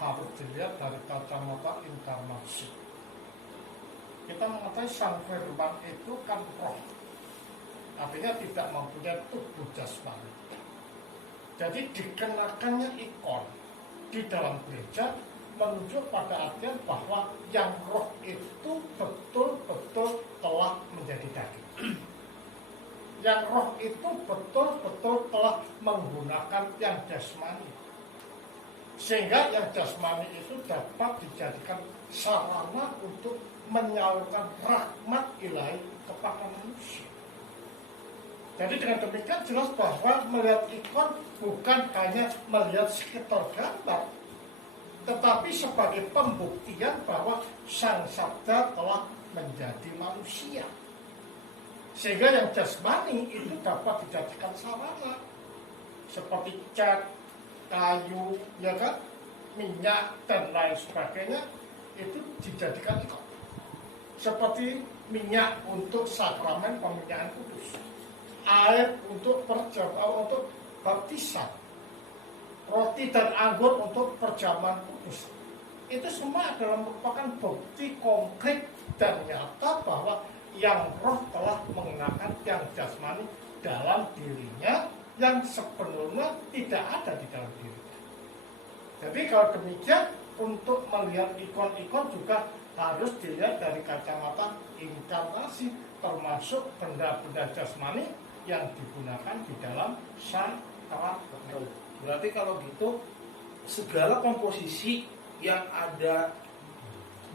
harus dilihat dari kacamata inkarnasi. Kita mengetahui sang firman itu kan roh, artinya tidak mempunyai tubuh jasmani. Jadi dikenakannya ikon di dalam gereja menunjuk pada artian bahwa yang roh itu betul-betul telah menjadi daging. Yang roh itu betul-betul telah menggunakan yang jasmani, sehingga yang jasmani itu dapat dijadikan sarana untuk menyalurkan rahmat ilahi kepada manusia. Jadi dengan demikian jelas bahwa melihat ikon bukan hanya melihat sekitar gambar, tetapi sebagai pembuktian bahwa sang sabda telah menjadi manusia. Sehingga yang jasmani itu dapat dijadikan sarana seperti cat, kayu, ya kan, minyak dan lain sebagainya itu dijadikan ikon. Seperti minyak untuk sakramen peminyakan kudus, air untuk untuk baptisan, roti dan anggur untuk perjamuan kudus. Itu semua adalah merupakan bukti konkret dan nyata bahwa yang roh telah mengenakan yang jasmani dalam dirinya yang sepenuhnya tidak ada di dalam dirinya. Jadi kalau demikian, untuk melihat ikon-ikon juga harus dilihat dari kacamata inkarnasi, termasuk benda-benda jasmani yang digunakan di dalam sakramen. Berarti kalau gitu segala komposisi yang ada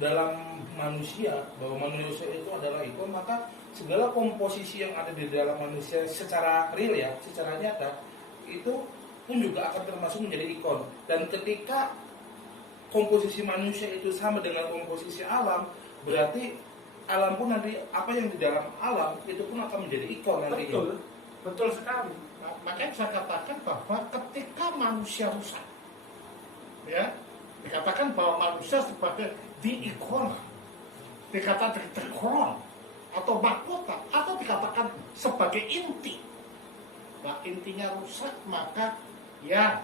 dalam manusia, bahwa manusia itu adalah ikon, maka segala komposisi yang ada di dalam manusia secara real ya, secara nyata itu pun juga akan termasuk menjadi ikon. Dan ketika komposisi manusia itu sama dengan komposisi alam, berarti alam pun nanti apa yang di dalam alam itu pun akan menjadi ikon nanti. Betul, betul sekali. Nah, makanya saya katakan bahwa ketika manusia rusak, ya, dikatakan bahwa manusia sebagai diikona, dikatakan dekron atau mahkota, atau dikatakan sebagai inti. Nah, intinya rusak, maka ya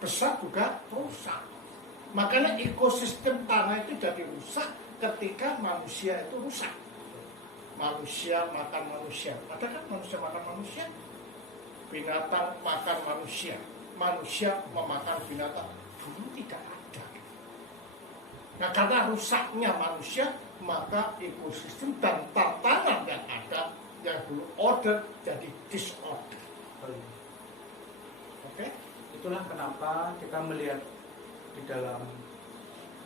besar juga rusak. Makanya ekosistem tanah itu jadi rusak ketika manusia itu rusak. Manusia makan manusia. Ada kan manusia makan manusia? Binatang makan manusia. Manusia memakan binatang. Dulu tidak ada. Nah, karena rusaknya manusia, maka ekosistem dan tatanan yang ada, yang dulu order, jadi disorder. Oke? Itulah kenapa kita melihat di dalam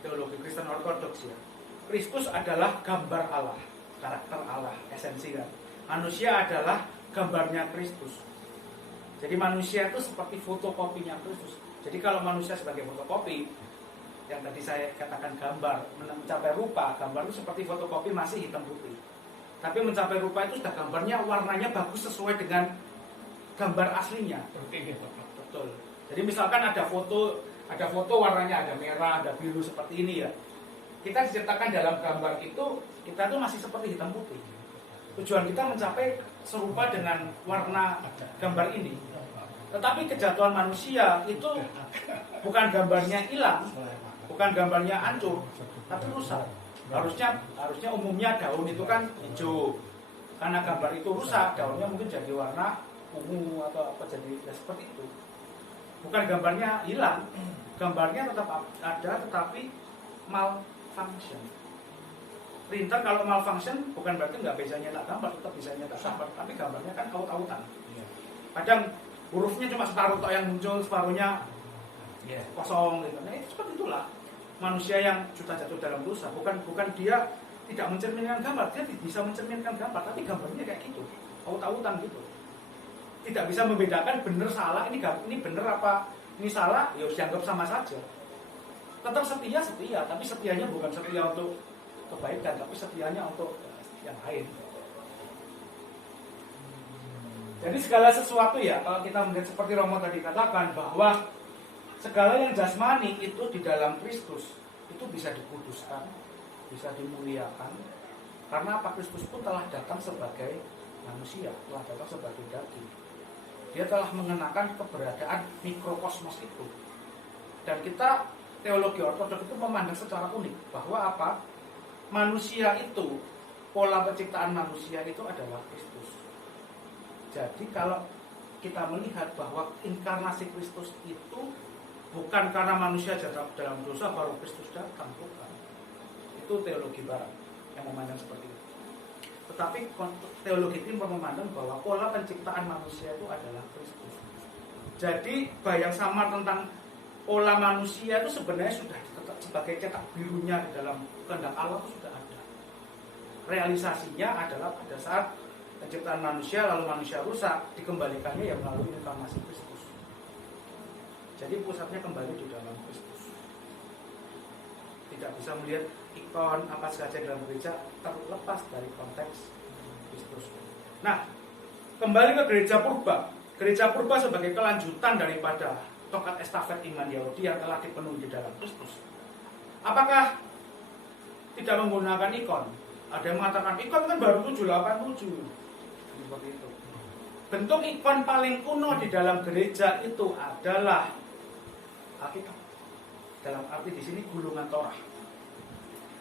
teologi Kristen Ortodoks ya, Kristus adalah gambar Allah, karakter Allah, esensi kan. Manusia adalah gambarnya Kristus. Jadi manusia itu seperti fotokopinya Kristus. Jadi kalau manusia sebagai fotokopi, yang tadi saya katakan gambar, mencapai rupa, gambar itu seperti fotokopi masih hitam putih. Tapi mencapai rupa itu sudah gambarnya, warnanya bagus sesuai dengan gambar aslinya. Betul. Jadi misalkan ada foto warnanya ada merah, ada biru seperti ini ya. Kita diciptakan dalam gambar itu, kita tuh masih seperti hitam putih. Tujuan kita mencapai serupa dengan warna gambar ini. Tetapi kejatuhan manusia itu bukan gambarnya hilang, bukan gambarnya hancur, tapi rusak. Harusnya umumnya daun itu kan hijau. Karena gambar itu rusak, daunnya mungkin jadi warna ungu atau apa, jadi ya seperti itu. Bukan gambarnya hilang, gambarnya tetap ada tetapi malfunction. Printer kalau malfunction bukan berarti nggak bisa nyetak gambar, tetap bisa nyetak gambar, tapi gambarnya kan aut-autan. Kadang hurufnya cuma separuh tok yang muncul, separuhnya kosong gitu. Nah itu seperti itulah manusia yang sudah jatuh dalam dosa. Bukan dia tidak mencerminkan gambar, dia bisa mencerminkan gambar, tapi gambarnya kayak gitu, aut-autan gitu. Tidak bisa membedakan benar salah, ini benar apa ini salah, ya harus dianggap sama saja. Tetap setia, tapi setianya bukan setia untuk kebaikan, tapi setianya untuk yang lain. Jadi segala sesuatu ya, kalau kita melihat seperti Romo tadi katakan bahwa segala yang jasmani itu di dalam Kristus itu bisa dikuduskan, bisa dimuliakan, karena apa? Kristus pun telah datang sebagai manusia, telah datang sebagai daging. Dia telah mengenakan keberadaan mikrokosmos itu. Dan kita teologi ortodoks itu memandang secara unik bahwa apa? Manusia itu, pola penciptaan manusia itu adalah Kristus. Jadi kalau kita melihat bahwa inkarnasi Kristus itu bukan karena manusia jatuh dalam dosa baru Kristus datang, bukan. Itu teologi barat yang memandang seperti itu. Tetapi teologi timur memandang bahwa pola penciptaan manusia itu adalah Kristus. Jadi bayang samar tentang pola manusia itu sebenarnya sudah tetap sebagai cetak birunya di dalam kehendak Allah itu sudah ada. Realisasinya adalah pada saat penciptaan manusia lalu manusia rusak, dikembalikannya ya melalui inkarnasi Kristus. Jadi pusatnya kembali di dalam Kristus. Tidak bisa melihat ikon apa saja dalam gereja terlepas dari konteks Kristus. Nah, kembali ke gereja purba. Gereja purba sebagai kelanjutan daripada tongkat estafet iman Yahudi yang telah dipenuhi di dalam Kristus. Apakah tidak menggunakan ikon? Ada yang mengatakan ikon kan baru 787. Seperti itu. Bentuk ikon paling kuno di dalam gereja itu adalah Alkitab. Dalam arti di sini gulungan Torah.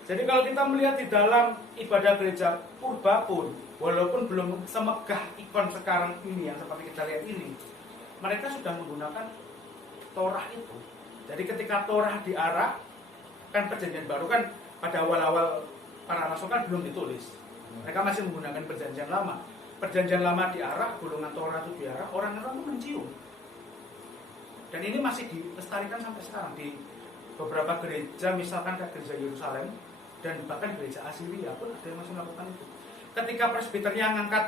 Jadi kalau kita melihat di dalam ibadah gereja purba pun, walaupun belum semegah ikon sekarang ini yang seperti kita lihat ini, mereka sudah menggunakan Torah itu. Jadi ketika Torah diarah, kan perjanjian baru kan pada awal-awal para rasul kan belum ditulis. Mereka masih menggunakan perjanjian lama. Perjanjian lama diarah, golongan Torah itu diarah, orang-orang itu mencium. Dan ini masih dilestarikan sampai sekarang di beberapa gereja, misalkan ke gereja Yerusalem dan bahkan gereja Asiria pun ada yang masih melakukan itu. Ketika presbiternya ngangkat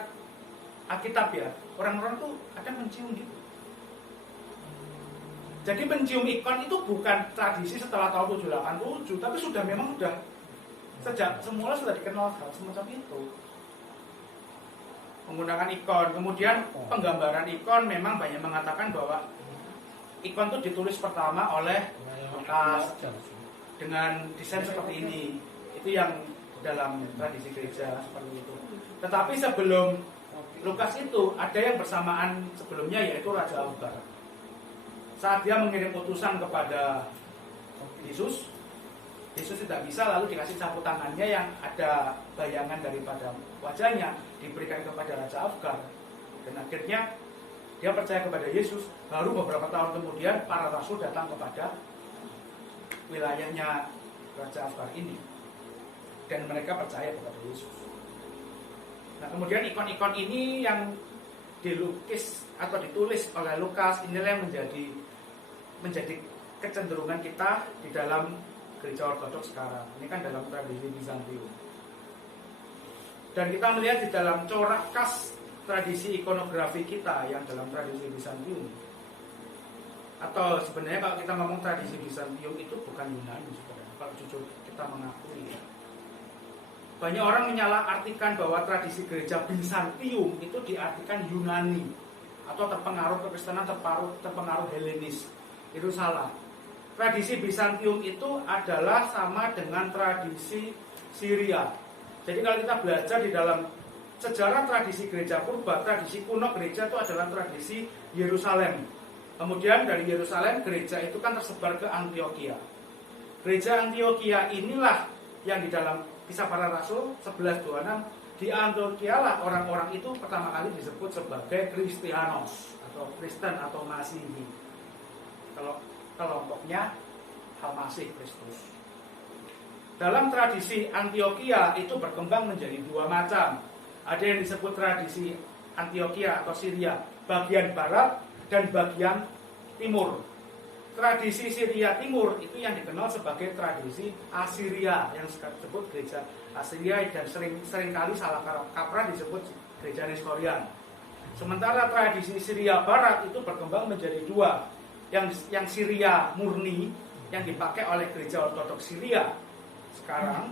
Alkitab ya, orang-orang tuh akan mencium gitu. Jadi mencium ikon itu bukan tradisi setelah tahun 787, tapi memang sudah sejak semula sudah dikenal hal semacam itu. Menggunakan ikon, kemudian penggambaran ikon memang banyak mengatakan bahwa ikon itu ditulis pertama oleh Lukas dengan desain seperti ini. Itu yang dalam tradisi gereja seperti itu. Tetapi sebelum Lukas itu ada yang bersamaan sebelumnya yaitu Raja Akbar. Saat dia mengirim utusan kepada Yesus tidak bisa, lalu dikasih sapu tangannya yang ada bayangan daripada wajahnya diberikan kepada Raja Akbar. Dan akhirnya dia percaya kepada Yesus. Baru beberapa tahun kemudian para rasul datang kepada wilayahnya Raja Akbar ini dan mereka percaya kepada Yesus. Nah kemudian ikon-ikon ini yang dilukis atau ditulis oleh Lukas inilah yang menjadi kecenderungan kita di dalam gereja ortodoks sekarang. Ini kan dalam tradisi Bizantium. Dan kita melihat di dalam corak khas tradisi ikonografi kita yang dalam tradisi Bizantium. Atau sebenarnya kalau kita ngomong tradisi Bizantium itu bukan Yunani sebenarnya. Kalau jujur kita mengakui ya. Banyak orang menyalahartikan bahwa tradisi gereja Bizantium itu diartikan Yunani atau terpengaruh Kekristenan, terpengaruh Helenis. Itu salah. Tradisi Bizantium itu adalah sama dengan tradisi Syria. Jadi kalau kita belajar di dalam sejarah tradisi gereja purba, tradisi kuno gereja itu adalah tradisi Yerusalem. Kemudian dari Yerusalem gereja itu kan tersebar ke Antioquia. Gereja Antioquia inilah yang di dalam Kisah Para Rasul 11:26 di Antioquia lah orang-orang itu pertama kali disebut sebagai Kristianos atau Kristen atau Masihi. Kalau kelompoknya Al-Masih Kristus. Dalam tradisi Antioquia itu berkembang menjadi dua macam. Ada yang disebut tradisi Antioquia atau Syria bagian barat dan bagian timur. Tradisi Syria timur itu yang dikenal sebagai tradisi Asiria yang disebut gereja Asiria dan seringkali salah kaprah disebut gereja Nestorian. Sementara tradisi Syria barat itu berkembang menjadi dua. Yang Syria murni yang dipakai oleh gereja ortodoks Syria sekarang.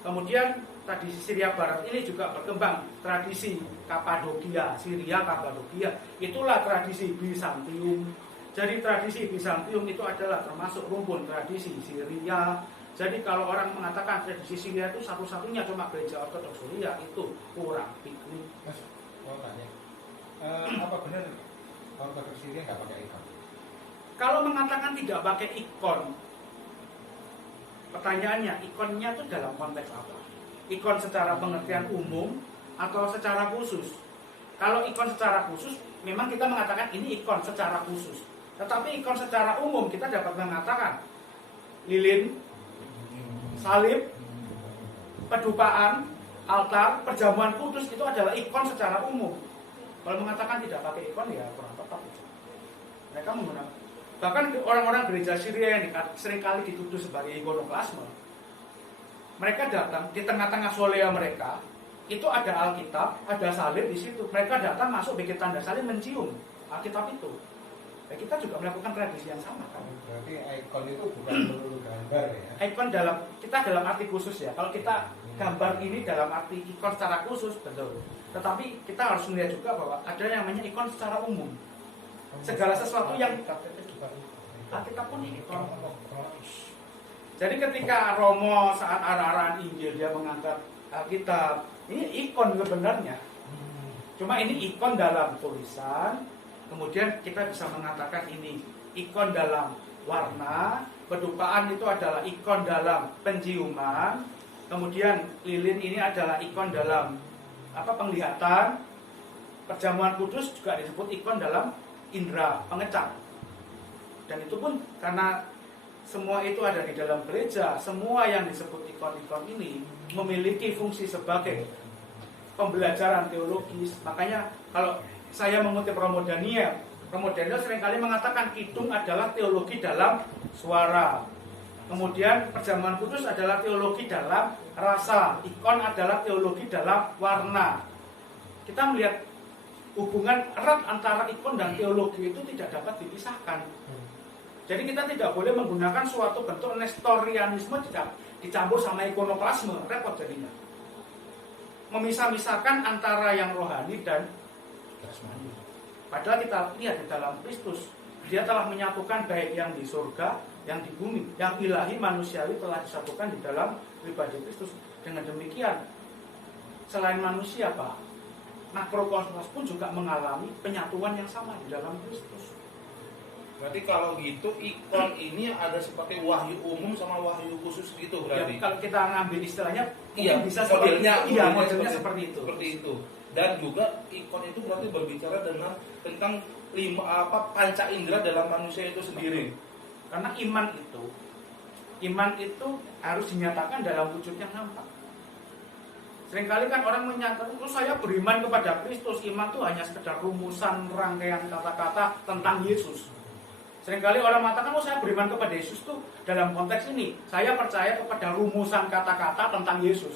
Kemudian tradisi Syria barat ini juga berkembang tradisi Kapadokia, Syria Kapadokia. Itulah tradisi Bizantium. Jadi tradisi Bizantium itu adalah termasuk rumpun tradisi Syria. Jadi kalau orang mengatakan tradisi Syria itu satu-satunya cuma gereja ortodoks Syria, itu kurang piknik. Mas, mau tanya, apa benar ortodoks Syria nggak pakai ikon? Kalau mengatakan tidak pakai ikon, Pertanyaannya, ikonnya itu dalam konteks apa? Ikon secara pengertian umum atau secara khusus? Kalau ikon secara khusus, memang kita mengatakan ini ikon secara khusus. Tetapi ikon secara umum kita dapat mengatakan lilin, salib, pedupaan, altar, perjamuan kudus itu adalah ikon secara umum. Kalau mengatakan tidak pakai ikon ya kurang tepat. Mereka menggunakan, bahkan orang-orang gereja Syria yang seringkali dituduh sebagai ikonoklasme, mereka datang di tengah-tengah solea mereka itu ada Alkitab, ada salib di situ. Mereka datang masuk bikin tanda salib, mencium Alkitab itu. Ya, kita juga melakukan tradisi yang sama kan. Berarti ikon itu bukan melulu gambar ya? Ikon dalam arti khusus ya. Kalau kita gambar ini dalam arti ikon secara khusus betul. Tetapi kita harus melihat juga bahwa ada yang namanya ikon secara umum. Segala sesuatu yang Alkitab pun ikon. Jadi ketika Romo saat arah-arahan Injil dia mengangkat Alkitab, ini ikon sebenarnya. Cuma ini ikon dalam tulisan. Kemudian kita bisa mengatakan ini ikon dalam warna. Pedupaan itu adalah ikon dalam penciuman. Kemudian lilin ini adalah ikon dalam penglihatan. Perjamuan kudus juga disebut ikon dalam indera pengecap. Dan itu pun karena semua itu ada di dalam gereja, semua yang disebut ikon-ikon ini memiliki fungsi sebagai pembelajaran teologis. Makanya kalau saya mengutip Romo Daniel seringkali mengatakan kidung adalah teologi dalam suara. Kemudian perjamuan kudus adalah teologi dalam rasa, ikon adalah teologi dalam warna. Kita melihat hubungan erat antara ikon dan teologi itu tidak dapat dipisahkan. Jadi kita tidak boleh menggunakan suatu bentuk nestorianisme dicampur sama ikonoklasme, repot jadinya. Memisah-misahkan antara yang rohani dan jasmani. Padahal kita lihat di dalam Kristus, dia telah menyatukan baik yang di surga, yang di bumi, yang ilahi manusiawi telah disatukan di dalam pribadi Kristus. Dengan demikian, selain manusia, Pak, makrokosmos pun juga mengalami penyatuan yang sama di dalam Kristus. Berarti kalau gitu ikon ini ada seperti wahyu umum sama wahyu khusus gitu berarti. Ya, kalau kita ngambil istilahnya, Iya, bisa modelnya seperti itu. Seperti itu. Dan juga ikon itu berarti berbicara tentang panca indera dalam manusia itu sendiri. Karena iman itu harus dinyatakan dalam wujud yang nampak. Seringkali kan orang menyatakan, saya beriman kepada Kristus. Iman itu hanya sekedar rumusan rangkaian kata-kata tentang Yesus. Seringkali orang mengatakan, saya beriman kepada Yesus tuh dalam konteks ini. Saya percaya kepada rumusan kata-kata tentang Yesus.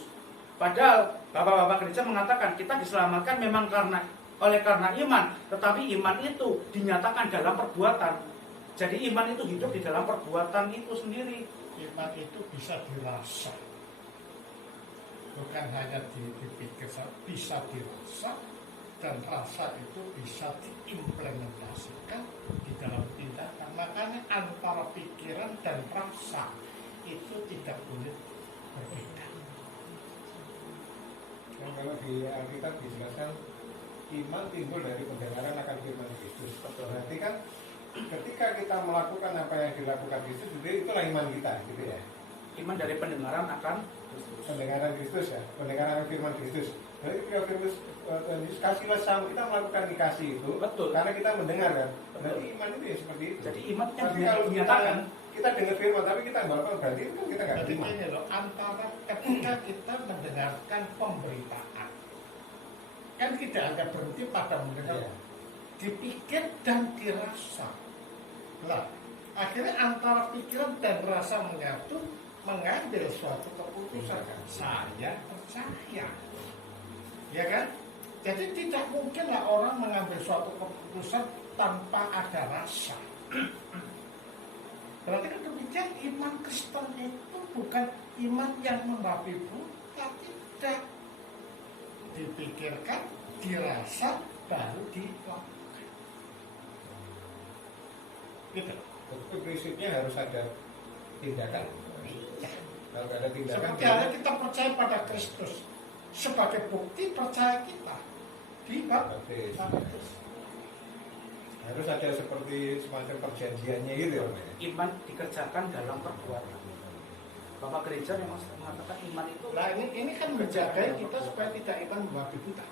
Padahal bapak-bapak gereja mengatakan kita diselamatkan memang karena iman. Tetapi iman itu dinyatakan dalam perbuatan. Jadi iman itu hidup di dalam perbuatan itu sendiri. Iman itu bisa dirasa. Bukan hanya dipikir, bisa dirasa. Dan rasa itu bisa diimplementasikan di dalam tindakan. Makanya antara pikiran dan rasa itu tidak boleh berbeda. Kalau di Alkitab dijelaskan iman timbul dari pendengaran akan firman Kristus. Berarti kan ketika kita melakukan apa yang dilakukan Kristus, itulah iman kita, gitu ya. Iman dari pendengaran akan Kristus. Pendengaran Kristus ya, pendengaran firman Kristus. Jadi ketika Kristus kasihlah sama, kita melakukan dikasih itu. Betul. Karena kita mendengar kan. Betul. Berarti iman itu ya seperti itu. Jadi iman yang Tapi kalau dinyatakan. kita dengar firman tapi kita melakukan, berarti itu kan kita nggak Jadi terima. ini loh, antara ketika kita mendengarkan pemberitaan, kan tidak ada berhenti pada mendengar, Iya. dipikir dan dirasa. Nah, akhirnya antara pikiran dan rasa menyatu, mengambil suatu keputusan. Saya percaya, ya kan? Jadi tidak mungkinlah orang mengambil suatu keputusan tanpa ada rasa. Berarti kan demikian iman Kristen itu bukan iman yang membabi buta, tidak. Dipikirkan, dirasa, baru dilakukan. Gitu. Tapi prinsipnya harus ada tindakan. Iya. Kalau nggak ada tindakan, Seperti halnya kita percaya pada Kristus sebagai bukti percaya kita di Baptis. baptis. Harus ada seperti semacam perjanjiannya gitu ya. Iman dikerjakan dalam perbuatan. Bapak gereja memang mengatakan iman itu Nah ini kan menjaga kita supaya tidak iman membabi buta.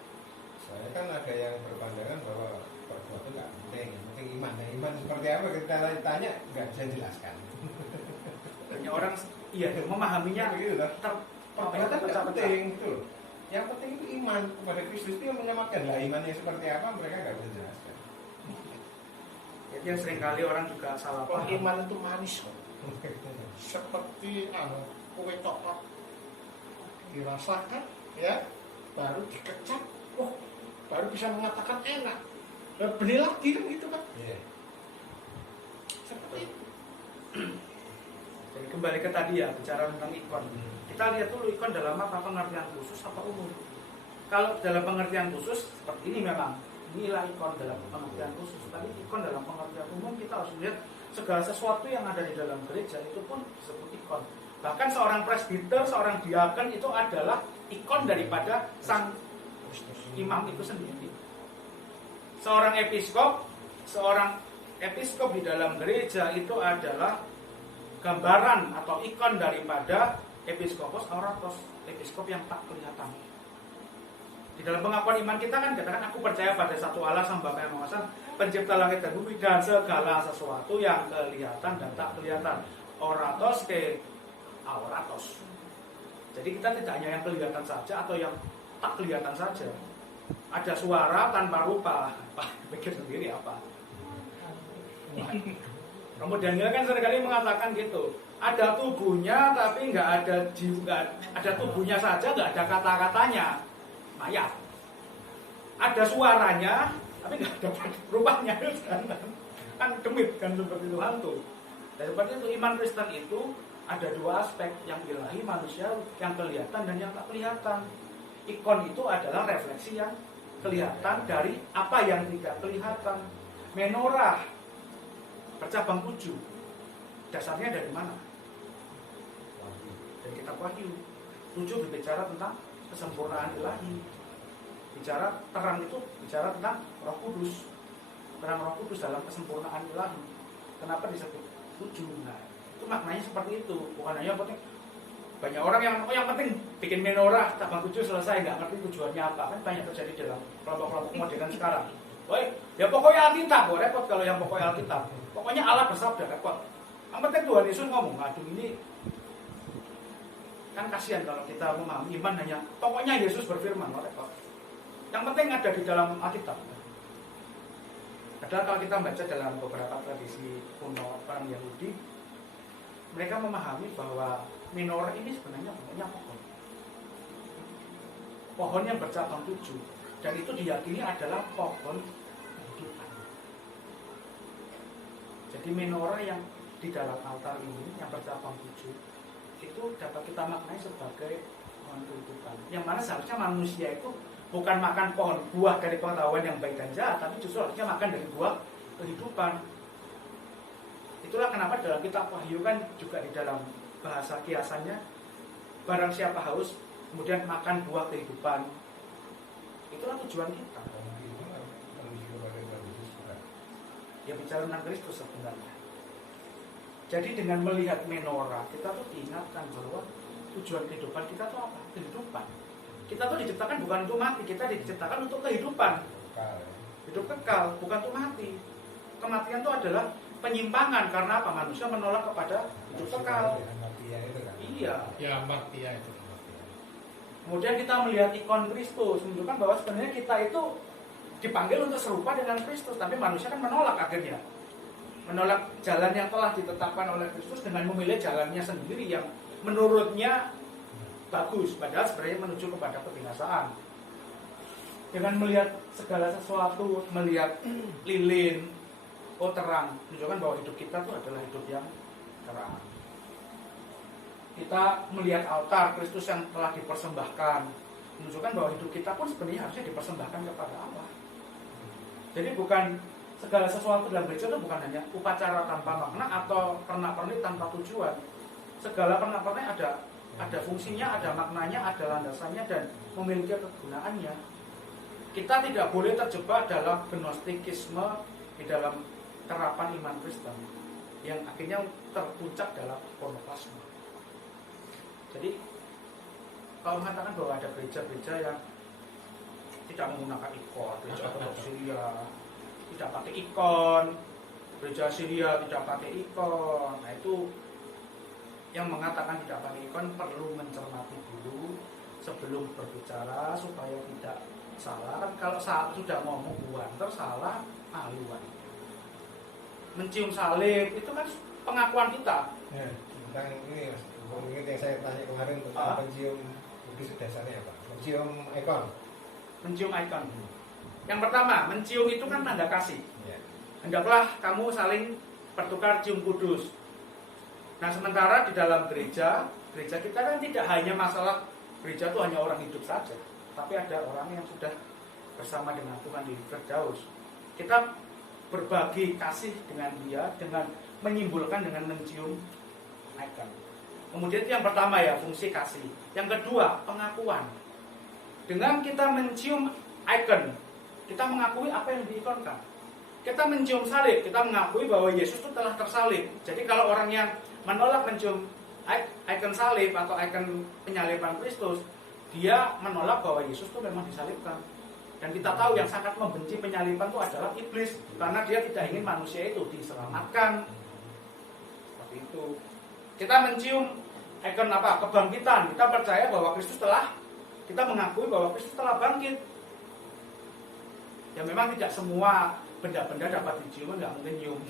Soalnya kan ada yang berpandangan bahwa perbuatan itu nggak penting, yang penting iman. Nah, iman seperti apa kita tanya nggak bisa jelaskan. banyak orang iya memahaminya Begitu kan? Perbuatan nggak pecah-pecah. penting, gitu loh. Yang penting itu iman kepada Kristus itu yang menyamakan. Lah imannya seperti apa mereka nggak bisa jelaskan. Jadi yang seringkali orang juga salah Kalau paham. iman itu manis kok. Seperti kue coklat dirasakan ya, baru dikecap, oh baru bisa mengatakan enak. Beli lagi kan gitu kan? Iya. Seperti itu. Jadi kembali ke tadi ya, bicara tentang ikon. Kita lihat dulu ikon dalam apa, pengertian khusus apa umum. Kalau dalam pengertian khusus seperti ini memang inilah ikon dalam pengertian khusus. Tapi ikon dalam pengertian umum kita harus lihat segala sesuatu yang ada di dalam gereja itu pun disebut ikon. Bahkan seorang presbiter, seorang diaken itu adalah ikon daripada sang imam itu sendiri. Seorang episkop di dalam gereja itu adalah gambaran atau ikon daripada episkopos oratos, episkop yang tak kelihatan. Di dalam pengakuan iman kita kan katakan aku percaya pada satu Allah sang Bapa yang Maha Esa, pencipta langit dan bumi dan segala sesuatu yang kelihatan dan tak kelihatan. Oratos ke auratos. Jadi kita tidak hanya yang kelihatan saja atau yang tak kelihatan saja. Ada suara tanpa rupa. Pikir sendiri apa? Kemudian dia kan seringkali mengatakan gitu. Ada tubuhnya tapi nggak ada jiwa, ada tubuhnya saja nggak ada kata-katanya. Mayat. Ada suaranya tapi nggak ada rupanya kan demit kan seperti itu hantu. Dan seperti itu iman Kristen itu ada dua aspek, yang ilahi manusia yang kelihatan dan yang tak kelihatan. Ikon itu adalah refleksi yang kelihatan dari apa yang tidak kelihatan. Menorah bercabang 7 dasarnya dari mana? Dari kitab Wahyu. 7 berbicara tentang kesempurnaan ilahi. Bicara terang itu bicara tentang Roh Kudus. Terang Roh Kudus dalam kesempurnaan ilahi. Kenapa disebut 7? Nah, itu maknanya seperti itu. Bukan hanya penting banyak orang yang penting bikin menorah cabang 7 selesai, nggak ngerti tujuannya apa. Kan banyak terjadi dalam kelompok-kelompok modern sekarang. Woi, ya pokoknya Alkitab, repot kalau yang pokoknya Alkitab. Pokoknya Allah bersabda, repot. Yang penting Tuhan Yesus ngomong, aduh ini kan kasihan kalau kita memahami iman hanya pokoknya Yesus berfirman, repot. Yang penting ada di dalam Alkitab. Padahal kalau kita baca dalam beberapa tradisi kuno orang Yahudi, mereka memahami bahwa menorah ini sebenarnya bentuknya pohon. Pohon yang bercabang 7. Dan itu diyakini adalah pohon kehidupan. Jadi menorah yang di dalam altar ini yang bercabang 7 itu dapat kita maknai sebagai pohon kehidupan. Yang mana seharusnya manusia itu bukan makan pohon buah dari pengetahuan yang baik dan jahat, tapi justru harusnya makan dari buah kehidupan. Itulah kenapa dalam kitab Wahyu kan juga di dalam bahasa kiasannya, barang siapa haus kemudian makan buah kehidupan. Itulah tujuan kita. Ya bicara tentang Kristus sebenarnya. Jadi dengan melihat menorah kita tuh diingatkan bahwa tujuan kehidupan kita tuh apa? Kehidupan. Kita tuh diciptakan bukan untuk mati, kita diciptakan untuk kehidupan. Hidup kekal, bukan untuk mati. Kematian itu adalah penyimpangan karena apa? Manusia menolak kepada hidup kekal. Iya. Ya martia itu. Kemudian kita melihat ikon Kristus, menunjukkan bahwa sebenarnya kita itu dipanggil untuk serupa dengan Kristus, tapi manusia kan menolak akhirnya. Menolak jalan yang telah ditetapkan oleh Kristus dengan memilih jalannya sendiri yang menurutnya bagus, padahal sebenarnya menuju kepada kebinasaan. Dengan melihat segala sesuatu, melihat lilin, oh terang, menunjukkan bahwa hidup kita itu adalah hidup yang terang. Kita melihat altar Kristus yang telah dipersembahkan, menunjukkan bahwa hidup kita pun sebenarnya harusnya dipersembahkan kepada Allah. Jadi bukan segala sesuatu dalam gereja itu bukan hanya upacara tanpa makna atau pernak-pernik tanpa tujuan. Segala pernak-pernik ada fungsinya, ada maknanya, ada landasannya dan memiliki kegunaannya. Kita tidak boleh terjebak dalam gnostikisme di dalam terapan iman Kristen yang akhirnya terpuncak dalam pornoklasme. Jadi kalau mengatakan bahwa ada gereja-gereja yang tidak menggunakan ikon, gereja ortodoks Syria tidak pakai ikon, gereja Syria tidak pakai ikon, nah itu yang mengatakan tidak pakai ikon perlu mencermati dulu sebelum berbicara supaya tidak salah. Kan kalau sudah ngomong buanter salah haluan. Mencium salib itu kan pengakuan kita. Ya, tentang ini Mas, mungkin yang saya tanya kemarin tentang mencium itu dasarnya apa? Mencium ikon. Mencium ikon. Yang pertama, mencium itu kan tanda kasih. Ya. Hendaklah kamu saling bertukar cium kudus. Nah, sementara di dalam gereja kita kan tidak hanya masalah gereja itu hanya orang hidup saja, tapi ada orang yang sudah bersama dengan Tuhan di Firdaus. Kita berbagi kasih dengan dia dengan menyimpulkan dengan mencium ikon. Kemudian itu yang pertama ya, fungsi kasih. Yang kedua, pengakuan. Dengan kita mencium ikon, kita mengakui apa yang diikonkan. Kita mencium salib, kita mengakui bahwa Yesus itu telah tersalib. Jadi kalau orang yang menolak mencium ikon salib atau ikon penyaliban Kristus, dia menolak bahwa Yesus itu memang disalibkan. Dan kita tahu yang sangat membenci penyaliban itu adalah iblis, karena dia tidak ingin manusia itu diselamatkan. Seperti itu. Kita mencium ikon apa? Kebangkitan. Kita percaya bahwa kita mengakui bahwa Kristus telah bangkit. Ya memang tidak semua benda-benda dapat dicium, nggak mungkin nyium.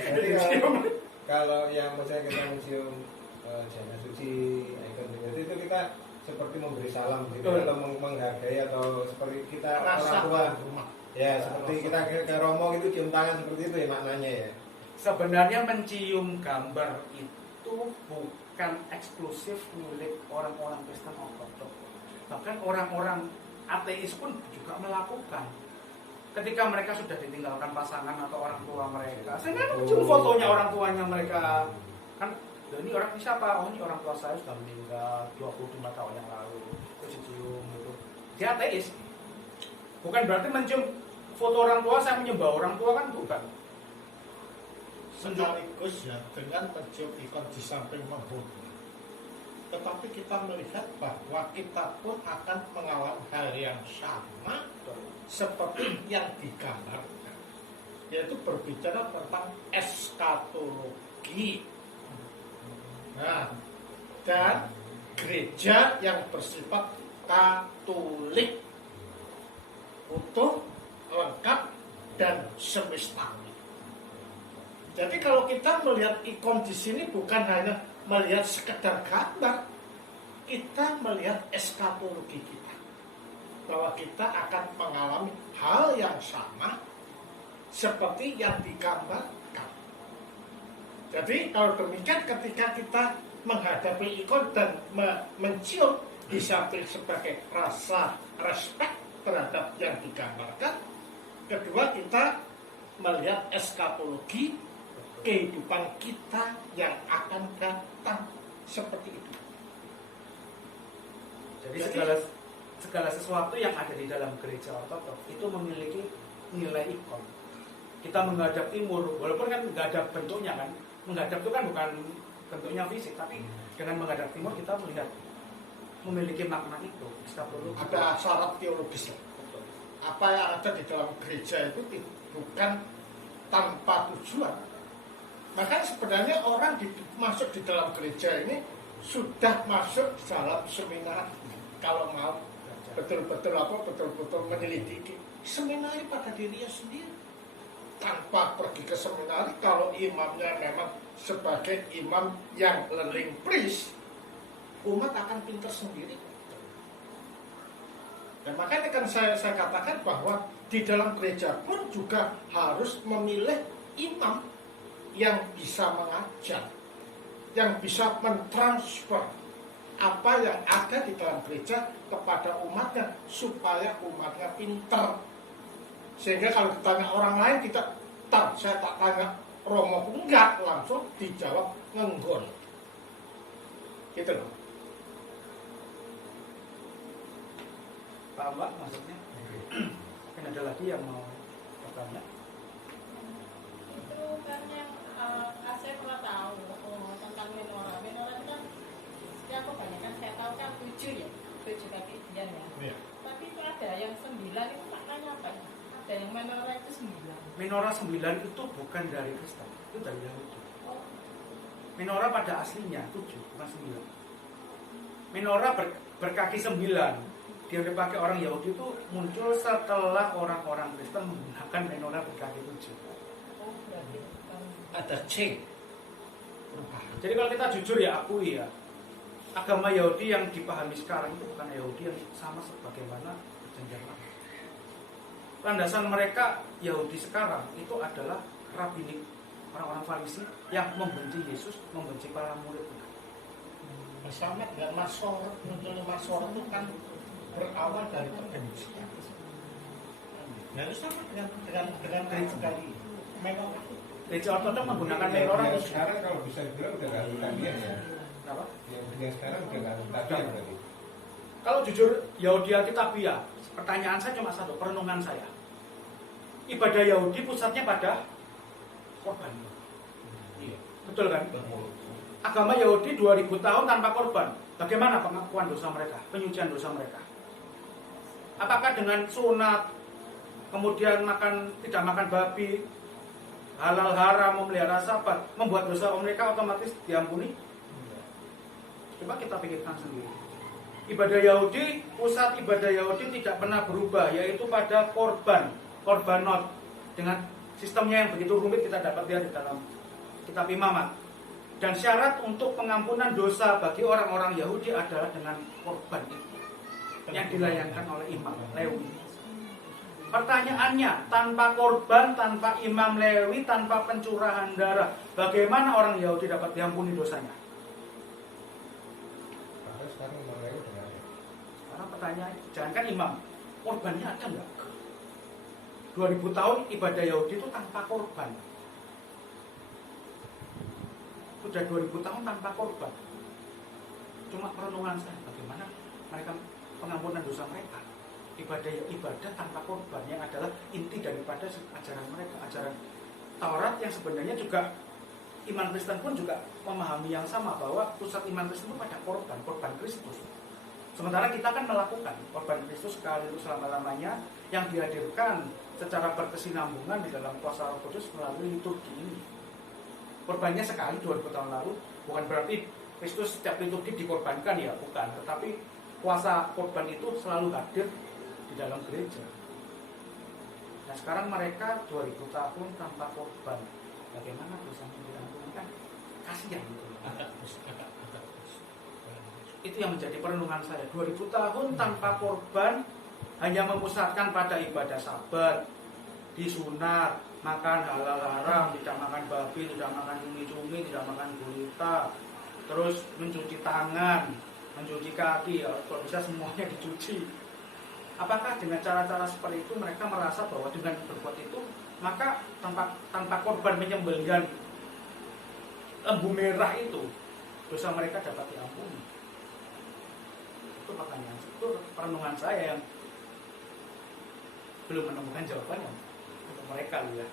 Jadi kalau yang misalnya kita mencium jana suci, ikon itu kita seperti memberi salam gitu, atau menghargai, atau seperti kita orang tua rumah. Ya, seperti kita ke Romo itu cium tangan seperti itu ya maknanya ya. Sebenarnya mencium gambar itu bukan eksklusif milik orang-orang Kristen Ortodoks. Bahkan orang-orang ateis pun juga melakukan. Ketika mereka sudah ditinggalkan pasangan atau orang tua mereka, saya kan mencium fotonya orang tuanya mereka. Kan ini orang ini siapa? Oh, ini orang tua saya sudah meninggal 25 tahun yang lalu. Terus dicium gitu. Dia ateis. Bukan berarti mencium foto orang tua saya menyembah orang tua, kan bukan. Sekaligus ya dengan mencium ikon di samping membunuh. Tetapi kita melihat bahwa kita pun akan mengalami hal yang sama seperti yang digambarkan, yaitu berbicara tentang eskatologi. Nah, dan gereja yang bersifat Katolik, utuh, lengkap, dan semestami. Jadi kalau kita melihat ikon di sini bukan hanya melihat sekedar gambar, kita melihat eskatologi kita, bahwa kita akan mengalami hal yang sama seperti yang digambarkan. Jadi kalau demikian, ketika kita menghadapi ikon dan mencium di samping sebagai rasa respect terhadap yang digambarkan, kedua kita melihat eskatologi kehidupan kita yang akan datang seperti itu. Jadi segala sesuatu yang ada di dalam gereja Ortodoks itu memiliki nilai ikon. Kita menghadap timur, walaupun kan nggak ada bentuknya kan, menghadap itu kan bukan bentuknya fisik, tapi dengan menghadap timur kita melihat memiliki makna itu. Ada syarat teologis. Apa yang ada di dalam gereja itu bukan tanpa tujuan. Makanya sebenarnya orang masuk di dalam gereja ini sudah masuk dalam seminar. Kalau mau betul-betul menyelidiki seminari pada dirinya sendiri, tanpa pergi ke seminari. Kalau imamnya memang sebagai imam yang learning priest, umat akan pintar sendiri. Dan makanya kan saya katakan bahwa di dalam gereja pun juga harus memilih imam yang bisa mengajar, yang bisa mentransfer apa yang ada di dalam gereja kepada umatnya, supaya umatnya pintar. Sehingga kalau ditanya orang lain, saya tak tanya Romo, enggak, langsung dijawab ngenggon. Gitu loh. Paham Mbak maksudnya? Mungkin ada lagi yang mau bertanya? Itu kan yang saya pernah tahu tentang menorah. Menorah itu kan Dan yang menorah itu 9. Menorah 9 itu bukan dari Kristen, itu dari Yahudi. Oh, Menorah pada aslinya 7, bukan 9. Menorah berkaki 9 yang dipakai orang Yahudi itu muncul setelah orang-orang Kristen menggunakan menorah berkaki 7. oh berarti bukan. Ada C. Perubahan. Jadi kalau kita jujur ya akui ya, agama Yahudi yang dipahami sekarang itu bukan Yahudi yang sama sebagaimana perjanjian lama. Landasan mereka Yahudi sekarang itu adalah rabbinik, orang-orang Farisi yang membenci Yesus, membenci para murid. Sama dengan Masorot, munculnya Masorot itu kan berawal dari kebencian. Nah itu sama dengan gereja menorah. Gereja Ortodok menggunakan Yang menorah. sekarang kalau bisa dibilang udah nggak ketagihan ya. Kenapa? Yang sekarang udah nggak ketagihan berarti. Kalau jujur Yahudi Alkitabiah, pertanyaan saya cuma satu, perenungan saya. Ibadah Yahudi pusatnya pada korban. Iya. Betul kan? Agama Yahudi 2000 tahun tanpa korban. Bagaimana pengakuan dosa mereka, penyucian dosa mereka? Apakah dengan sunat, kemudian tidak makan babi, halal haram, memelihara sabat, membuat dosa mereka otomatis diampuni? Coba kita pikirkan sendiri. Ibadah Yahudi, pusat ibadah Yahudi tidak pernah berubah, yaitu pada korbanot, dengan sistemnya yang begitu rumit kita dapat lihat di dalam kitab Imamat. Dan syarat untuk pengampunan dosa bagi orang-orang Yahudi adalah dengan korban itu yang dilayangkan oleh Imam Lewi. Pertanyaannya, tanpa korban, tanpa Imam Lewi, tanpa pencurahan darah, bagaimana orang Yahudi dapat diampuni dosanya? Padahal sekarang Imam Lewi udah nggak ada. Karena pertanyaan, jangankan imam, korbannya ada nggak? 2000 tahun ibadah Yahudi itu tanpa korban. Sudah 2000 tahun tanpa korban. Cuma perenungan saya, bagaimana mereka pengampunan dosa mereka? Ibadah tanpa korban yang adalah inti daripada ajaran mereka, ajaran Taurat yang sebenarnya juga iman Kristen pun juga memahami yang sama bahwa pusat iman Kristen itu pada korban Kristus. Sementara kita kan melakukan korban Kristus sekali untuk selama-lamanya yang dihadirkan secara berkesinambungan di dalam kuasa Roh Kudus melalui liturgi ini. Korbannya sekali 2000 tahun lalu, bukan berarti Kristus setiap liturgi dikorbankan ya, bukan. Tetapi kuasa korban itu selalu hadir di dalam gereja. Nah sekarang mereka 2000 tahun tanpa korban. Bagaimana dosanya diampuni kan? Kasihan gitu. Itu yang menjadi perenungan saya. 2000 tahun tanpa korban, hanya memusatkan pada ibadah sabat, disunat, makan halal haram, tidak makan babi, tidak makan cumi-cumi, tidak makan gurita, terus mencuci tangan, mencuci kaki, ya, kalau bisa semuanya dicuci. Apakah dengan cara-cara seperti itu mereka merasa bahwa dengan berbuat itu maka tanpa korban penyembelihan lembu merah itu dosa mereka dapat diampuni? Itu pertanyaan, itu perenungan saya yang belum menemukan jawabannya untuk mereka ya.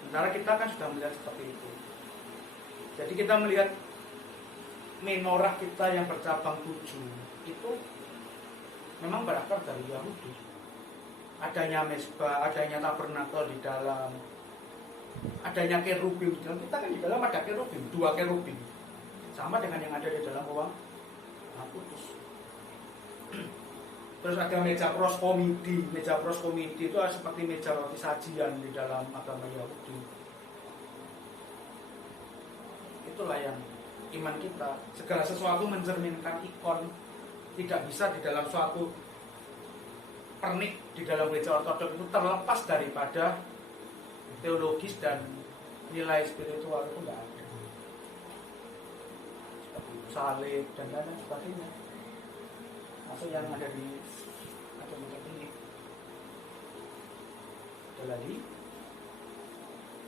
Sementara kita kan sudah melihat seperti itu. Jadi kita melihat menorah kita yang bercabang 7 itu memang berakar dari Yahudi. Adanya mesbah, adanya tabernakel di dalam, adanya kerubim di dalam. Kita kan di dalam ada kerubim, 2 kerubim, sama dengan yang ada di dalam ruang kudus. Terus ada meja proskomidi. Meja proskomidi itu seperti meja roti sajian di dalam agama Yahudi. Itulah yang iman kita. Segala sesuatu mencerminkan ikon. Tidak bisa di dalam suatu pernik di dalam gereja Ortodok itu terlepas daripada teologis dan nilai spiritual itu enggak ada. Seperti salib dan lain sebagainya. Masuk yang ada di ini. Ada lagi?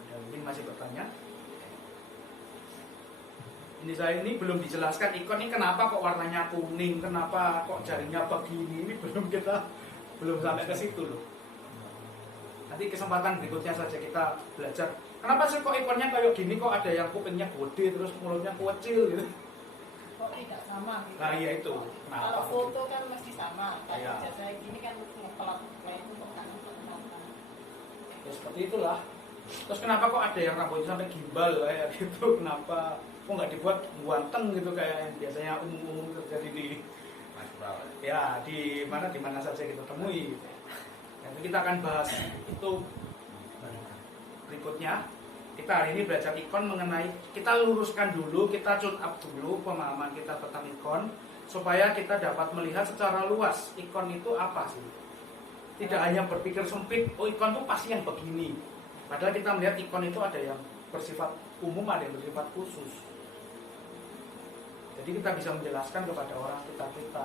Ada mungkin masih bertanya? Ini belum dijelaskan ikon ini kenapa kok warnanya kuning, kenapa kok jarinya begini, ini belum sampai ke situ loh. Nanti kesempatan berikutnya saja kita belajar. Kenapa sih kok ikonnya kayak gini, kok ada yang kupingnya gede terus mulutnya kecil gitu. kok tidak sama gitu. Nah iya itu. Kalau foto kan mesti sama. Iya. Kalau jasa gini kan ngeplak itu kok kenapa? Ya seperti itulah. Terus kenapa kok ada yang rambutnya sampai gimbal kayak gitu? Kenapa? Kok nggak dibuat guanteng gitu kayak yang biasanya umum-umum terjadi di ya di mana saja kita temui. Nanti kita akan bahas itu berikutnya. Kita hari ini belajar ikon mengenai, kita luruskan dulu, kita tune up dulu pemahaman kita tentang ikon supaya kita dapat melihat secara luas ikon itu apa sih. Tidak hanya berpikir sempit, oh ikon itu pasti yang begini. Padahal kita melihat ikon itu ada yang bersifat umum, ada yang bersifat khusus. Jadi kita bisa menjelaskan kepada orang kita.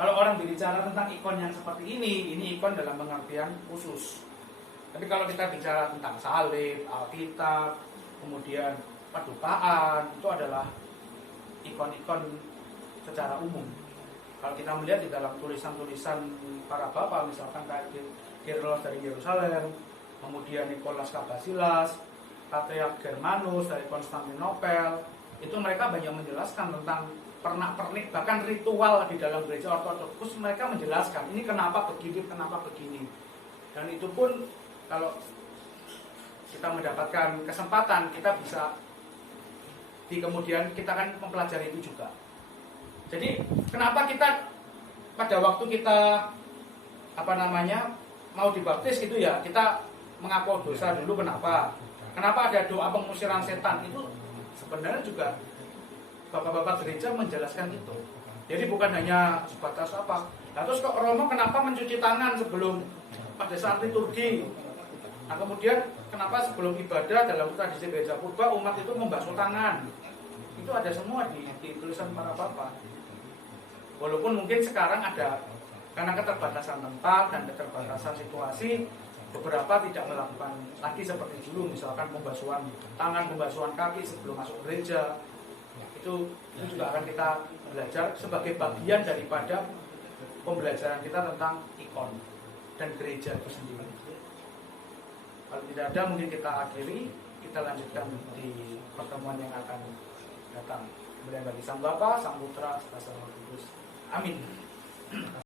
Kalau orang berbicara tentang ikon yang seperti ini ikon dalam pengertian khusus. Tapi kalau kita bicara tentang salib, Alkitab, kemudian padupaan, itu adalah ikon-ikon secara umum. Kalau kita melihat di dalam tulisan-tulisan para bapak, misalkan kayak Kyrillos dari Yerusalem, kemudian Nikolas Kabasilas, Patriark Germanus dari Konstantinopel, itu mereka banyak menjelaskan tentang pernak-pernik, bahkan ritual di dalam gereja ortodoks. Mereka menjelaskan ini kenapa begini. Dan itu pun kalau kita mendapatkan kesempatan, kita bisa di kemudian kita akan mempelajari itu juga. Jadi kenapa kita pada waktu kita mau dibaptis itu ya kita mengaku dosa dulu, kenapa ada doa pengusiran setan, itu sebenarnya juga bapak-bapak gereja menjelaskan itu. Jadi bukan hanya sebatas apa. Nah, terus kok Romo kenapa mencuci tangan sebelum pada saat liturgi? Nah, kemudian kenapa sebelum ibadah dalam tradisi gereja purba umat itu membasuh tangan? Itu ada semua di tulisan para bapak. Walaupun mungkin sekarang ada karena keterbatasan tempat dan keterbatasan situasi, beberapa tidak melakukan lagi seperti dulu, misalkan pembasuhan tangan, pembasuhan kaki sebelum masuk gereja. Itu juga akan kita belajar sebagai bagian daripada pembelajaran kita tentang ikon dan gereja itu sendiri. Kalau tidak ada, mungkin kita akhiri, kita lanjutkan di pertemuan yang akan datang. Kemudian bagi Sang Bapa, Sang Putra, Sang Roh Kudus. Amin.